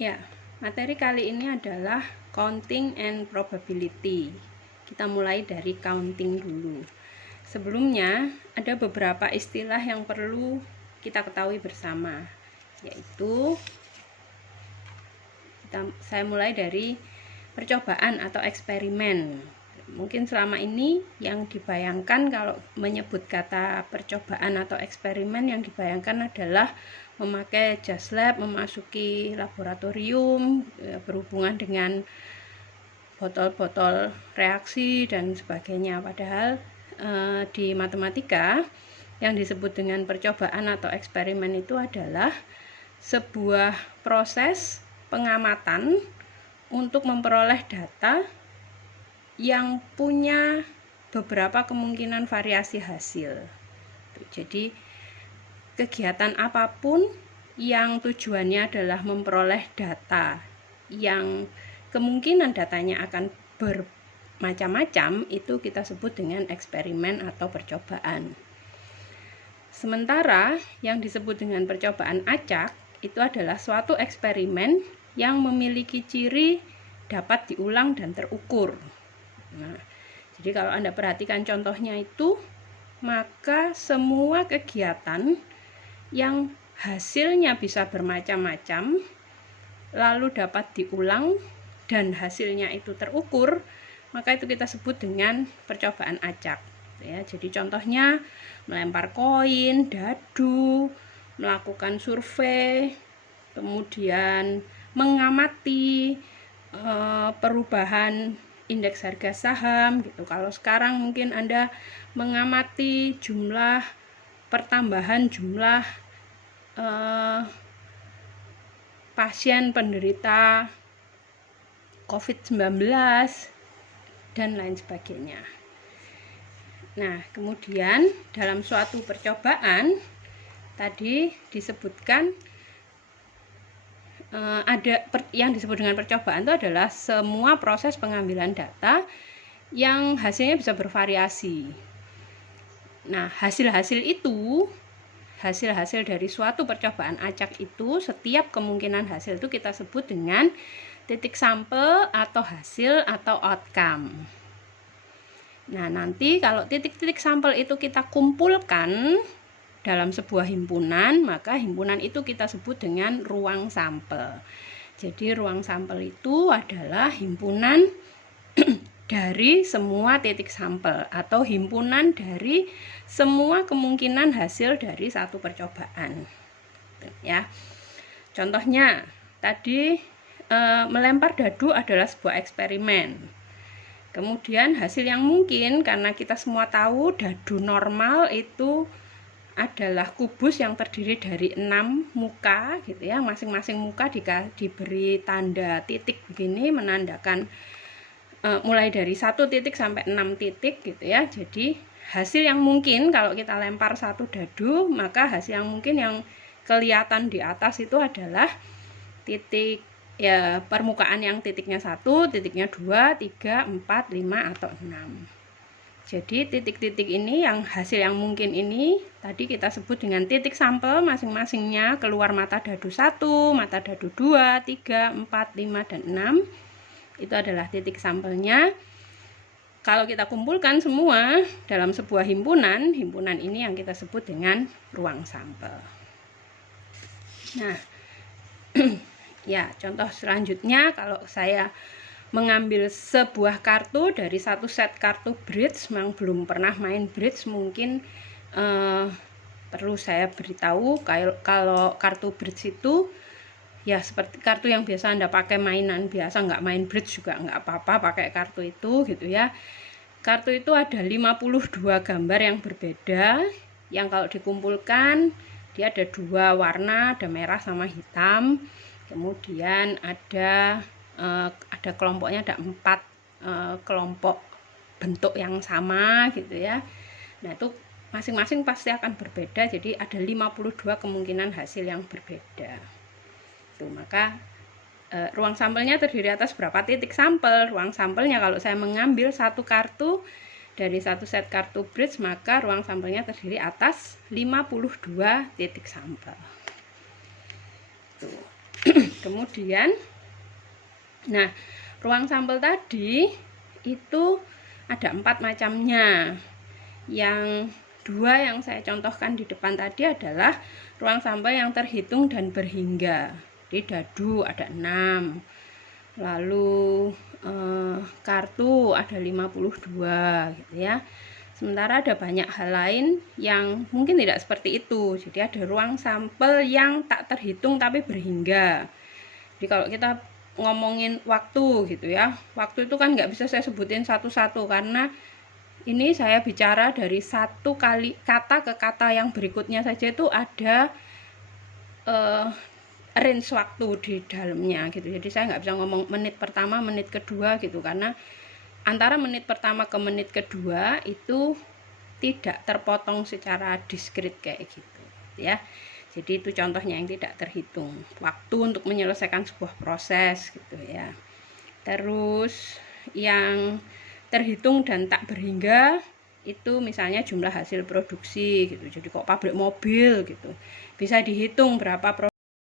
Ya, materi kali ini adalah counting and probability. Kita mulai dari counting dulu. Sebelumnya, ada beberapa istilah yang perlu kita ketahui bersama, yaitu saya mulai dari percobaan atau eksperimen. Mungkin selama ini yang dibayangkan kalau menyebut kata percobaan atau eksperimen, yang dibayangkan adalah memakai jas lab, memasuki laboratorium, berhubungan dengan botol-botol reaksi dan sebagainya. Padahal di matematika yang disebut dengan percobaan atau eksperimen itu adalah sebuah proses pengamatan untuk memperoleh data yang punya beberapa kemungkinan variasi hasil. Jadi kegiatan apapun yang tujuannya adalah memperoleh data yang kemungkinan datanya akan bermacam-macam, itu kita sebut dengan eksperimen atau percobaan. Sementara yang disebut dengan percobaan acak itu adalah suatu eksperimen yang memiliki ciri dapat diulang dan terukur. Nah, jadi kalau Anda perhatikan contohnya itu, maka semua kegiatan yang hasilnya bisa bermacam-macam, lalu dapat diulang dan hasilnya itu terukur, maka itu kita sebut dengan percobaan acak. Ya, jadi contohnya melempar koin, dadu, melakukan survei, kemudian mengamati perubahan indeks harga saham gitu. Kalau sekarang mungkin Anda mengamati jumlah pertambahan jumlah pasien penderita COVID-19 dan lain sebagainya. Nah, kemudian dalam suatu percobaan tadi disebutkan yang disebut dengan percobaan itu adalah semua proses pengambilan data yang hasilnya bisa bervariasi. Nah, hasil-hasil dari suatu percobaan acak itu, setiap kemungkinan hasil itu kita sebut dengan titik sampel atau hasil atau outcome. Nah, nanti kalau titik-titik sampel itu kita kumpulkan dalam sebuah himpunan, maka himpunan itu kita sebut dengan ruang sampel. Jadi ruang sampel itu adalah himpunan dari semua titik sampel atau himpunan dari semua kemungkinan hasil dari satu percobaan. Ya. Contohnya tadi melempar dadu adalah sebuah eksperimen. Kemudian hasil yang mungkin, karena kita semua tahu dadu normal itu adalah kubus yang terdiri dari 6 muka gitu ya. Masing-masing muka diberi tanda titik begini, menandakan mulai dari 1 titik sampai 6 titik gitu ya. Jadi hasil yang mungkin kalau kita lempar satu dadu, maka hasil yang mungkin yang kelihatan di atas itu adalah titik ya, permukaan yang titiknya 1, titiknya 2, 3, 4, 5 atau 6. Jadi titik-titik ini yang hasil yang mungkin ini tadi kita sebut dengan titik sampel, masing-masingnya keluar mata dadu 1, mata dadu 2, 3, 4, 5, dan 6. Itu adalah titik sampelnya. Kalau kita kumpulkan semua dalam sebuah himpunan ini yang kita sebut dengan ruang sampel. Nah, ya, contoh selanjutnya kalau saya mengambil sebuah kartu dari satu set kartu bridge, yang belum pernah main bridge mungkin perlu saya beritahu kalau kartu bridge itu ya seperti kartu yang biasa Anda pakai mainan biasa, nggak main bridge juga nggak apa-apa pakai kartu itu gitu ya. Kartu itu ada 52 gambar yang berbeda, yang kalau dikumpulkan dia ada 2 warna, ada merah sama hitam. Kemudian ada kelompoknya, ada 4 kelompok bentuk yang sama gitu ya. Nah, itu masing-masing pasti akan berbeda, jadi ada 52 kemungkinan hasil yang berbeda. Tuh, maka ruang sampelnya terdiri atas berapa titik sampel? Ruang sampelnya kalau saya mengambil satu kartu dari satu set kartu bridge, maka ruang sampelnya terdiri atas 52 titik sampel. Tuh. Kemudian, nah, ruang sampel tadi itu ada 4 macamnya. Yang 2 yang saya contohkan di depan tadi adalah ruang sampel yang terhitung dan berhingga. Di dadu ada 6. Lalu kartu ada 52 gitu ya. Sementara ada banyak hal lain yang mungkin tidak seperti itu. Jadi ada ruang sampel yang tak terhitung tapi berhingga. Jadi kalau kita ngomongin waktu gitu ya, waktu itu kan nggak bisa saya sebutin satu-satu karena ini saya bicara dari satu kali kata ke kata yang berikutnya saja itu ada range waktu di dalamnya gitu. Jadi saya nggak bisa ngomong menit pertama, menit kedua gitu, karena antara menit pertama ke menit kedua itu tidak terpotong secara diskrit kayak gitu ya. Jadi itu contohnya yang tidak terhitung, waktu untuk menyelesaikan sebuah proses gitu ya. Terus yang terhitung dan tak berhingga itu misalnya jumlah hasil produksi gitu. Jadi kok pabrik mobil gitu bisa dihitung berapa